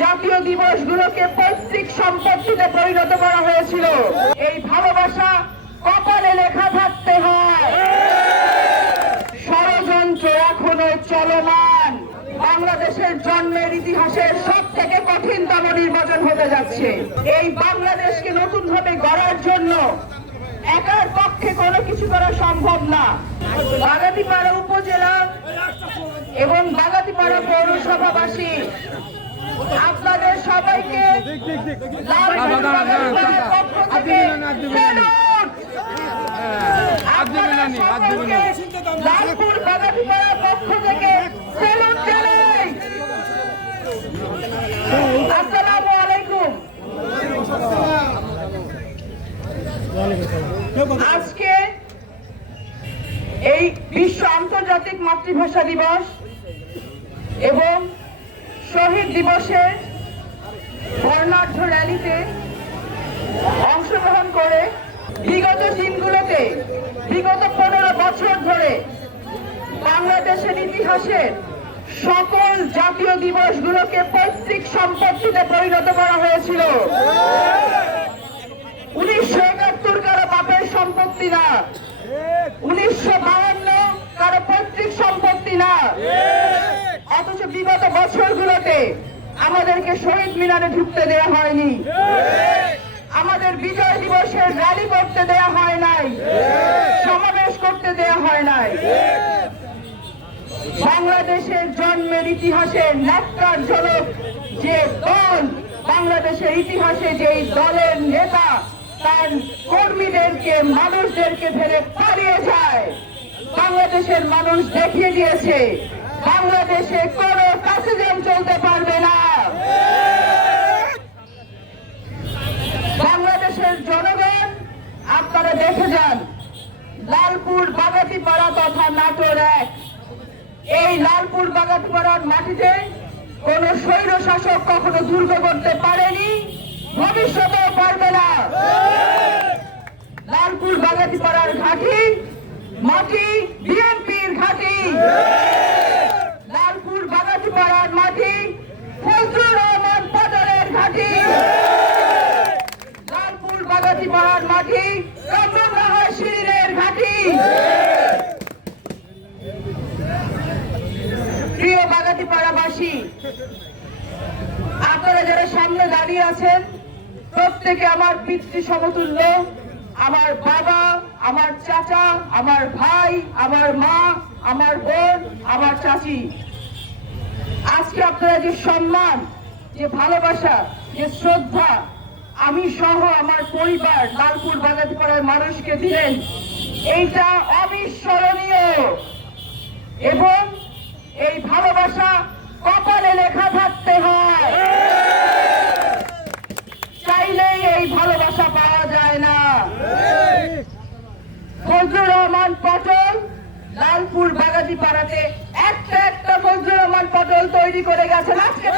জাতীয় দিবসগুলোকে পৈতৃক সম্পত্তিতে পরিণত করা হয়েছিল। এই ভালোবাসা কপালে লেখা থাকতে হয়। ষড়যন্ত্র এখনও চলমান। বাংলাদেশের জন্মের ইতিহাসের সব থেকে কঠিনতম নির্বাচন হতে যাচ্ছে। এই বাংলাদেশকে নতুন ভাবে গড়ার জন্য একার পক্ষে কোনো কিছু করা সম্ভব না। বাগাতিপাড়া উপজেলা এবং বাগাতিপাড়া পৌরসভাবাসী আপনাদের সবাইকে লাল বাগাতিপাড়ার পক্ষ থেকে স্যালুট! আপনারা সকলকে লালপুর বাগাতিপাড়ার পক্ষ থেকে স্যালুট জানাই আসসালামু আলাইকুম আজকে এই বিশ্ব আন্তর্জাতিক মাতৃভাষা দিবস এবং শহীদ দিবসে বর্ণাঢ্য র্যালিতে অংশগ্রহণ করে বিগত দিনগুলোতে, বিগত পনেরো বছর ধরে বাংলাদেশের ইতিহাসের সকল জাতীয় দিবসগুলোকে পৈতৃক সম্পত্তিতে পরিণত করা হয়েছিল। উনিশশো একাত্তর কারও বাপের সম্পত্তি না। উনিশশো বাহান্ন কারও পৈতৃক সম্পত্তি না। অথচ বিগত বছরগুলোতে আমাদেরকে শহীদ মিনারে ঢুকতে দেওয়া হয়নি। আমাদের বিজয় দিবসের র্যালি করতে দেয়া হয় নাই। সমাবেশ করতে দেয়া হয় নাই। বাংলাদেশের জন্মের ইতিহাসে ন্যাক্কারজনক যে দল বাংলাদেশের ইতিহাসে যেই দলের নেতা তার কর্মীদেরকে মানুষদেরকে ফেলে পালিয়ে যায়। বাংলাদেশের মানুষ দেখিয়ে দিয়েছে বাংলাদেশে কোনো প্যাসেঞ্জার চলতে পারবে না বাংলাদেশের জনগণ আপনারা দেখে যান। লালপুর বাগাতিপাড়া তথা নাটোর এক। এই লালপুর বাগাতিপাড়ার মাটিতে কোন স্বৈর শাসক কখনো দুর্গ করতে পারেনি, ভবিষ্যতেও পারবে না। লালপুর বাগাতিপাড়ার ঘাঁটি, মাটি, বিএনপির ঘাঁটি লালপুর বাগাতিপাড়ার মাটি ফজলুর রহমান পটলের ঘাঁটি লালপুর বাগাতি পাড়ার মাটি কামরুন্নাহার শিরিনের ঘাটি প্রিয় বাগাতি পাড়াবাসী আপনারা যারা সামনে দাঁড়িয়ে আছেন প্রত্যেকে আমার পিতৃ সমতুল্য, আমার বাবা, আমার চাচা, আমার ভাই, আমার মা, আমার বোন, আমার চাচি। আজকে আপনারা যে সম্মান, যে ভালোবাসা, যে শ্রদ্ধা, আমি সহ আমার পরিবার লালপুর বাগাতিপাড়ার মানুষকে দিলেন, এইটা অবিস্মরণীয়। এবং এই ভালোবাসা কপালে লেখা থাকতে হয় চাইলেই এই ভালোবাসা পাওয়া যায় না ফজলুর রহমান পটল লালপুর বাগাতি পাড়াতে একটা একটা ফজলুর রহমান পটল তৈরি করে গেছেন। আজকে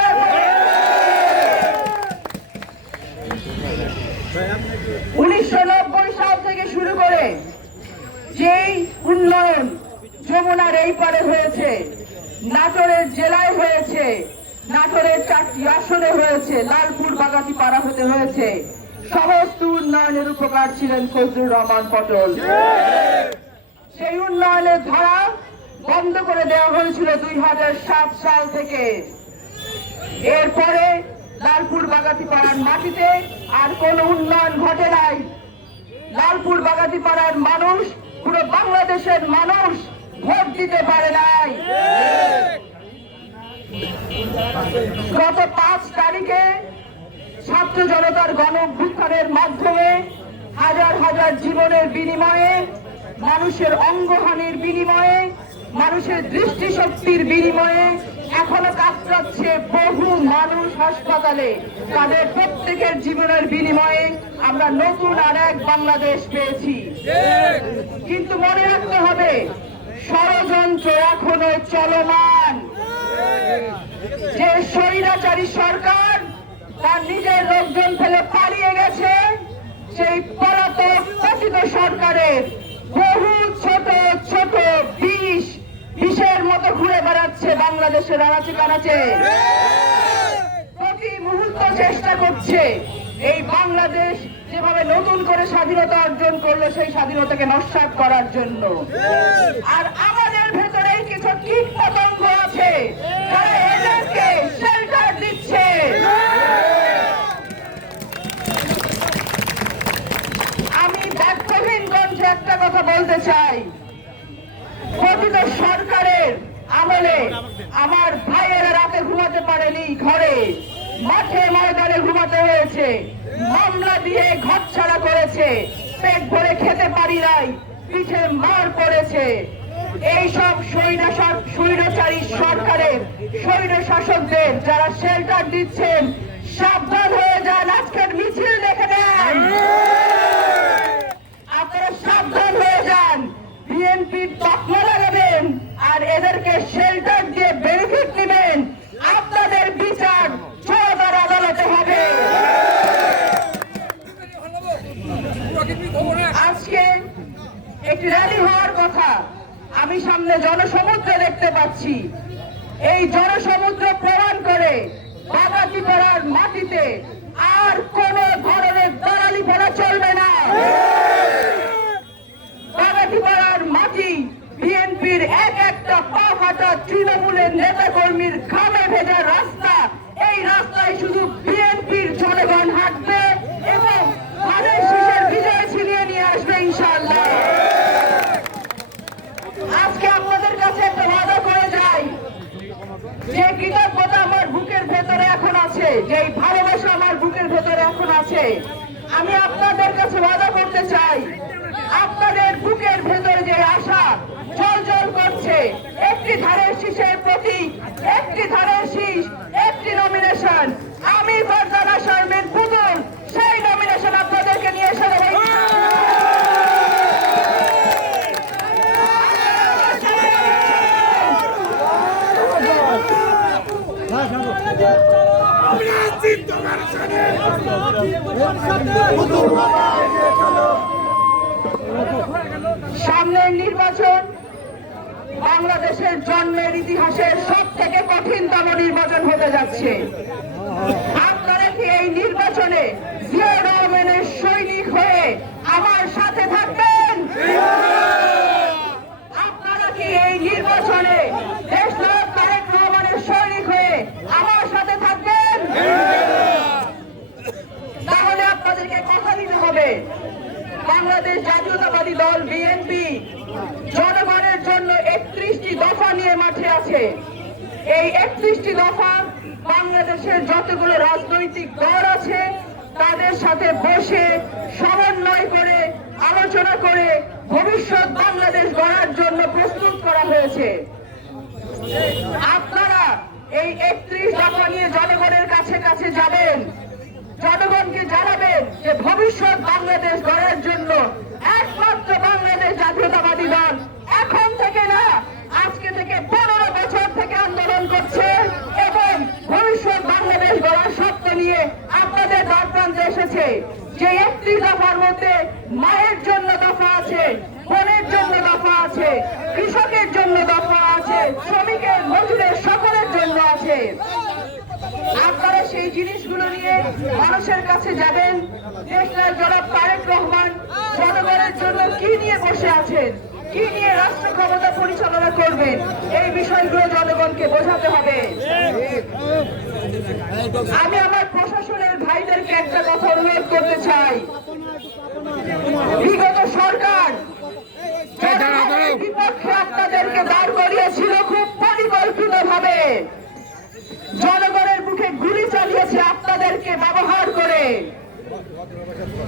উনিশশো নব্বই সাল থেকে শুরু করে যেই উন্নয়ন যমুনার এই পারে হয়েছে, নাটোরের জেলায় হয়েছে, নাটোরের চারটি আসনে হয়েছে, লালপুর বাগাতি পাড়া হতে হয়েছে। সমস্ত উন্নয়নের উপকার ছিলেন ফজলুর রহমান পটল। সেই উন্নয়নের ধারা বন্ধ করে দেওয়া হয়েছিল দুই হাজার সাত সাল থেকে। এরপরে লালপুর বাগাতি পাড়ার মাটিতে আর কোন উন্নয়ন ঘটে নাই। লালপুর বাগাতি পাড়ার মানুষ, পুরো বাংলাদেশের মানুষ ভোট দিতে পারে নাই। গত পাঁচ তারিখে ছাত্র জনতার গণ মাধ্যমে হাজার হাজার জীবনের বিনিময়ে, মানুষের অঙ্গহানির বিনিময়ে, মানুষের দৃষ্টিশক্তির বিনিময়ে এখনও কাতরাচ্ছে বহু মানুষ হাসপাতালে। তাদের প্রত্যেকের জীবনের বিনিময়ে আমরা নতুন আর এক বাংলাদেশ পেয়েছি। কিন্তু মনে রাখতে হবে, ষড়যন্ত্র এখনও চলমান। যে স্বৈরাচারী সরকার তার নিজের লোকজন ফেলে পালিয়ে গেছে। সেই পলাতক সরকারের বহু ছোট ছোট বিষ, বিষের মতো ঘুরে বেড়াচ্ছে বাংলাদেশের আনাচে কানাচে প্রতি মুহূর্ত চেষ্টা করছে এই বাংলাদেশ যেভাবে নতুন করে স্বাধীনতা অর্জন করল, সেই স্বাধীনতাকে নস্বাত করার জন্য। আর একটা কথা বলতে চাই। কথিত সরকারের আমলে আমার ভাইয়েরা রাতে ঘুমাতে পারেনি ঘরে। মাঠে ময়দানে ঘুমাতে হয়েছে। মামলা দিয়ে ঘর ছাড়া করেছে। পেট ভরে খেতে পারি নাই, পিঠে মার পড়েছে। এইসব সৈন্য স্বৈরাচারী সরকারের স্বৈর শাসকদের যারা শেল্টার দিচ্ছেন, সাবধান হয়ে যান, আজকের মিছিল দেখে নেন আপনারা সাবধান হয়ে যান আজকে একটি র্যালি হওয়ার কথা আমি সামনে জনসমুদ্র দেখতে পাচ্ছি। এই জনসমুদ্র প্রমাণ করে বাগাতি পাড়ার মাটিতে আর কোন ধরনের দালালি পড়া চলবে না বাগাতিপাড়ার মাটি বিএনপির এক একটা পা ফাটা তৃণমূলের নেতা কর্মীর ঘামে ভেজা রাস্তা এই রাস্তায় শুধু বিএনপির জনগণ হাঁটবে এবং ধানের শীষের বিজয় ছিনিয়ে নিয়ে আসবে ইনশাআল্লাহ আজকে আপনাদের কাছে একটা ওয়াদা করে যাই যে কৃতজ্ঞতা আমার বুকের ভেতরে এখন আছে যে এই ভালোবাসা আমার বুকের ভেতরে এখন আছে আমি আপনাদের কাছে ওয়াদা করতে চাই আপনাদের বুকের ভেতরে যে আশা জল জল করছে একটি ধারের শীষের প্রতি একটি ধারের শীষ একটি নমিনেশন আমি ফারজানা শারমিন পুতুল সেই নমিনেশন আপনাদেরকে নিয়ে এসে দেবো সামনের নির্বাচন বাংলাদেশের জন্মের ইতিহাসের সব থেকে কঠিনতম নির্বাচন হতে যাচ্ছে। আপনারা কি এই নির্বাচনে জিয়া রহমানের সৈনিক হয়ে আমার সাথে থাকবেন আপনারা কি এই নির্বাচনে দেশনায়ক তারেক রহমানের সৈনিক হয়ে আমার সাথে থাকবেন তাহলে আপনাদেরকে কথা দিতে হবে বাংলাদেশ জাতীয়তাবাদী দল বিএনপি জনগণের জন্য একত্রিশটি দফা নিয়ে মাঠে আছে। এই একত্রিশটি দফা বাংলাদেশের যতগুলো রাজনৈতিক দল আছে, তাদের সাথে বসে সমন্বয় করে, আলোচনা করে ভবিষ্যৎ বাংলাদেশ গড়ার জন্য প্রস্তুত করা হয়েছে। আপনারা এই একত্রিশ দফা নিয়ে জনগণের কাছে কাছে যাবেন, জনগণকে জানাবেন ভবিষ্যৎ বাংলাদেশ গড়ার জন্য একমাত্র বাংলাদেশ জাতীয়তাবাদী দল। এখন থেকে না, আজকে থেকে পনেরো বছর থেকে আন্দোলন করছে এবং ভবিষ্যৎ বাংলাদেশ গড়ার স্বপ্ন নিয়ে আপনাদের দ্বারপ্রান্তে এসেছে। যে একটি দফার মধ্যে মায়ের জন্য দফা আছে, বোনের জন্য দফা আছে, কৃষকের জন্য দফা আছে, শ্রমিকের মজুরের সকলের জন্য আছে। আপনারা সেই জিনিসগুলো নিয়ে মানুষের কাছে যাবেন। জনাব তারেক রহমান জনগণের জন্য কি নিয়ে বসে আছেন? কি নিয়ে রাষ্ট্র ক্ষমতা পরিচালনা করবেন? এই বিষয়গুলো জনগণকে বোঝাতে হবে। আমি আমার প্রশাসনের ভাইদেরকে একটা কথা অনুরোধ করতে চাই। বিগত সরকার বিপক্ষে আপনাদেরকে দাঁড় করিয়েছিল খুব পরিকল্পিত ভাবে জনগণের মুখে গুলি চালিয়েছে আপনাদেরকে ব্যবহার করে?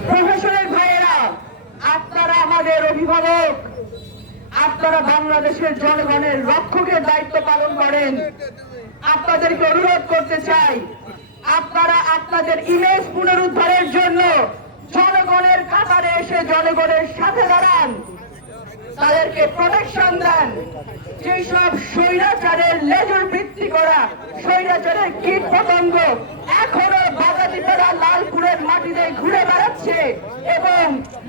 প্রফেশনের ভাইয়েরা, আপনারা আমাদের অভিভাবক, আপনারা বাংলাদেশের জনগণের রক্ষকের দায়িত্ব পালন করেন। আপনাদেরকে অনুরোধ করতে চাই, আপনারা আপনাদের ইমেজ পুনরুদ্ধারের জন্য জনগণের কাতারে এসে জনগণের সাথে দাঁড়ান। তাদেরকে প্রোটেকশন দেন। যেসব স্বৈরাচারের লেজর ভিত্তি করা স্বৈরাচারের কীট পতঙ্গ এখনও বাগাতিপাড়া লালপুরের মাটিতে ঘুরে বেড়াচ্ছে এবং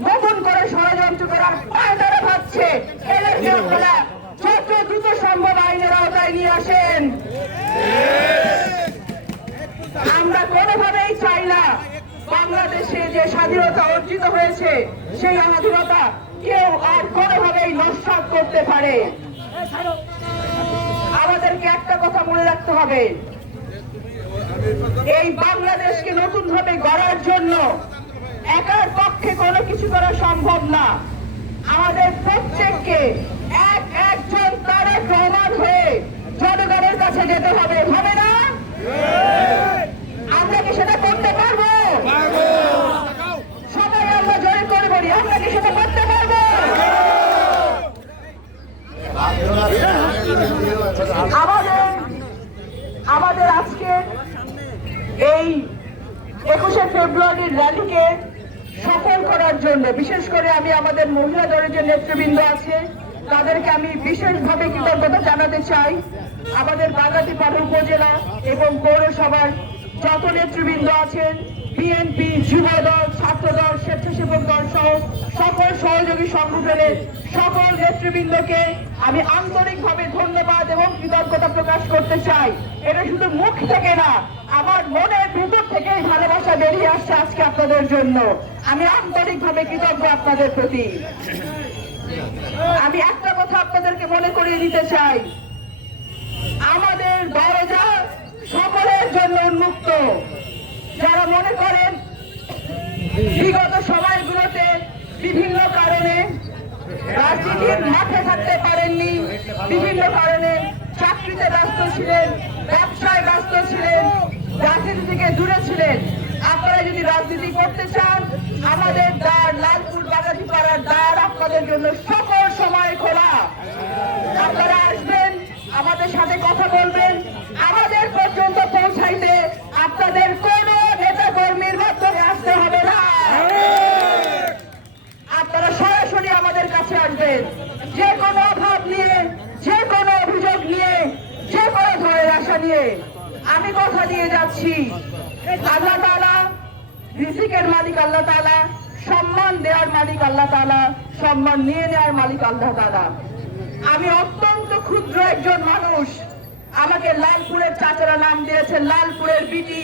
নতুন করে ষড়যন্ত্র করার পায়দারা ভাবছে। এদেরকে আপনারা যত দ্রুত সম্ভব আইনের আওতায় নিয়ে আসেন। আমরা কোনোভাবেই চাই না বাংলাদেশে যে স্বাধীনতা অর্জিত হয়েছে, সেই স্বাধীনতা কেউ আর কোনোভাবেই নস্বাত করতে পারে। আমাদেরকে একটা কথা মনে রাখতে হবে। এই বাংলাদেশকে নতুন ভাবে গড়ার জন্য একার পক্ষে কোনো কিছু করা সম্ভব না। আমাদের প্রত্যেককে এক একজন তারেক রহমান হয়ে জনগণের কাছে যেতে হবে হবে না? আমরা কি সেটা করতে পারব? সবাই আমরা জয় করে বলি আমরা কি সেটা করতে পারব? আমাদের আমাদের আজকে এই একুশে ফেব্রুয়ারির র্যালিকে সফল করার জন্য, বিশেষ করে আমি আমাদের মহিলা দলের যে নেতৃবৃন্দ আছে, তাদেরকে আমি বিশেষভাবে কৃতজ্ঞতা জানাতে চাই। আমাদের বাগাতিপাড়া উপজেলা এবং পৌরসভার যত নেতৃবৃন্দ আছেন, বিএনপি যুব দল ছাত্র দল স্বেচ্ছাসেবক দল সহ সকল সহযোগী সংগঠনের সকল নেতৃবৃন্দকে আমি আন্তরিকভাবে ধন্যবাদ এবং কৃতজ্ঞতা প্রকাশ করতে চাই। এটা শুধু মুখ থেকে না, আমার মনের ভিতর থেকে ভালোবাসা বেরিয়ে আসছে আজকে আপনাদের জন্য। আমি আন্তরিকভাবে কৃতজ্ঞ আপনাদের প্রতি। আমি একটা কথা আপনাদেরকে মনে করিয়ে দিতে চাই। আমাদের দরজা সকলের জন্য উন্মুক্ত। যারা মনে করেন বিগত সময়গুলোতে বিভিন্ন কারণে রাজনীতির মাঠে থাকতে পারেননি। বিভিন্ন কারণে চাকরিতে ব্যস্ত ছিলেন, ব্যবসায় ব্যস্ত ছিলেন রাজনীতি থেকে দূরে ছিলেন। আপনারা যদি রাজনীতি করতে চান, আমাদের দ্বার, লালপুর বাগাতি পাড়ার দ্বার আপনাদের জন্য সকল সময় খোলা। আপনারা আসবেন, আমাদের সাথে কথা বলবেন আমাদের পর্যন্ত পৌঁছাইতে আপনাদের কোন নেতা কর্মীর মাধ্যমে আসতে হবে না আপনারা সরাসরি আমাদের কাছে আসবেন যে কোনো অভাব নিয়ে যে কোনো অভিযোগ নিয়ে যে কোনো নিয়ে আমি কথা দিয়ে যাচ্ছি। আল্লাহ তাআলা রিজিকের মালিক আল্লাহ তাআলা, সম্মান দেওয়ার মালিক আল্লাহ তাআলা, সম্মান নিয়ে নেওয়ার মালিক আল্লাহ তাআলা। আমি অত্যন্ত ক্ষুদ্র একজন মানুষ। আমাকে লালপুরের চাচারা নাম দিয়েছে লালপুরের বিটি।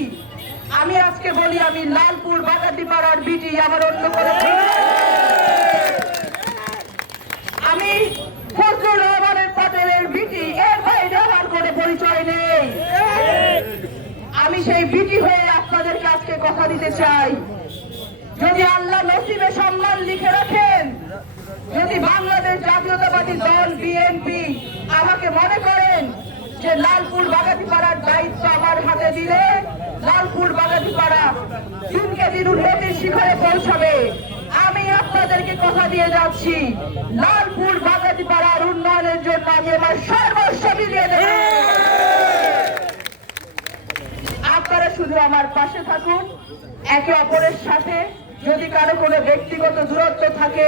আমি আজকে বলি, আমি লালপুর বাগাতি পাড়ার বিটি, আমার অন্য কোনো আমি ফজলুর রহমানের পটেলের বিটি, এর নেই আমি সেই বিটি হয়ে আপনাদেরকে আজকে কথা দিতে চাই। যদি আল্লাহ নসিবে সম্মান লিখে রাখেন, যদি বাংলাদেশ জাতীয়তাবাদী দল, বিএনপি আমাকে মনে করেন যে লালপুর বাগাতি পাড়ার দায়িত্ব আমার হাতে দিলে, লালপুর বাগাতি পাড়া দিনকে দিন উন্নতির শিখরে পৌঁছাবে। আমি আপনাদেরকে কথা দিয়ে যাচ্ছি। লালপুর বাগাতি পাড়ার উন্নয়নের জন্য আমি আমার সর্বস্ব বিলিয়ে দেব আপনারা শুধু আমার পাশে থাকুন। একে অপরের সাথে যদি কারও কোনো ব্যক্তিগত দূরত্ব থাকে,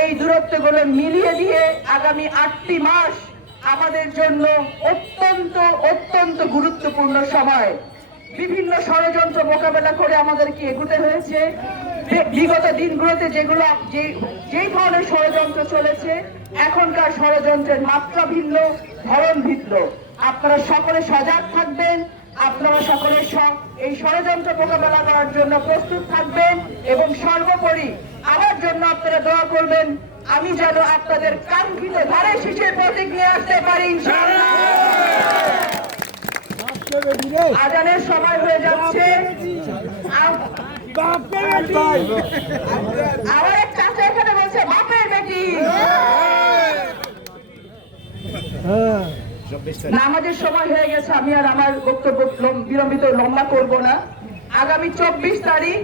এই দূরত্বগুলো মিলিয়ে দিয়ে আগামী আটটি মাস আমাদের জন্য অত্যন্ত অত্যন্ত গুরুত্বপূর্ণ সময়। বিভিন্ন ষড়যন্ত্র মোকাবেলা করে আমাদেরকে এগুতে হয়েছে। বিগত দিনগুলোতে যেগুলো, যে, যেই ধরনের ষড়যন্ত্র চলেছে, এখনকার ষড়যন্ত্রের মাত্রা ভিন্ন, ধরন ভিন্ন। আপনারা সকলে সজাগ থাকবেন। আপনারা সকলের এই ষড়যন্ত্র মোকাবেলা করার জন্য প্রস্তুত থাকবেন এবং সর্বোপরি আমার জন্য আপনারা দোয়া করবেন আমি যেন আপনাদের কাঙ্ক্ষিত ধারে শীষের প্রতীক নিয়ে আসতে পারি আজানের সময় হয়ে যাচ্ছে। আম- আমার এক চাচা এখানে বলছে বাপের বেটি। নামাজের সময় হয়ে গেছে আমি আর আমার বক্তব্য বিলম্বিত লম্বা করব না। আগামী চব্বিশ তারিখ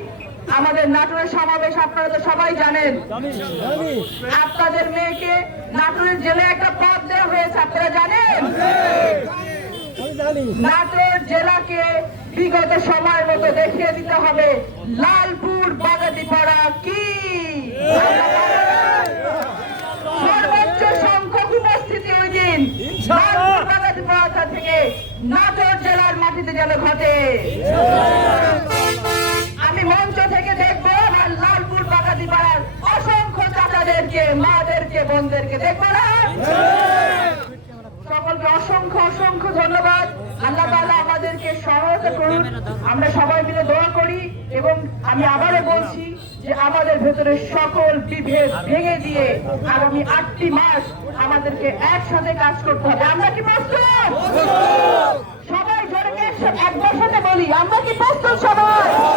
আমাদের নাটোরের সমাবেশ আপনারা তো সবাই জানেন। আপনাদের মেয়েকে নাটোরের জেলে একটা পদ দেওয়া হয়েছে আপনারা জানেন? নাটোর জেলাকে বিগত সময় মতো দেখিয়ে দিতে হবে। লালপুর বাগাতিপাড়া কি? সর্বোচ্চ সংখ্যক উপস্থিতি ওই দিন। থেকে নাটোর জেলার মাটিতে যেন ঘটে। আমি মঞ্চ থেকে দেখব আর লালপুর বাগাতি পাড়ার অসংখ্য চাচাদেরকে, মাদেরকে, বোনদেরকে দেখব না। সকলকে অসংখ্য অসংখ্য ধন্যবাদ। আল্লাহ তাআলা আমাদেরকে সহজ সহযোগিতা করুন। আমরা সবাই মিলে দোয়া করি এবং আমি আবারও বলছি যে আমাদের ভেতরে সকল বিভেদ ভেঙে দিয়ে আগামী আটটি মাস আমাদেরকে একসাথে কাজ করতে হবে। আমরা কি প্রস্তুত? সবাই জোরে একসাথে একবার সাথে বলি আমরা কি প্রস্তুত সবাই?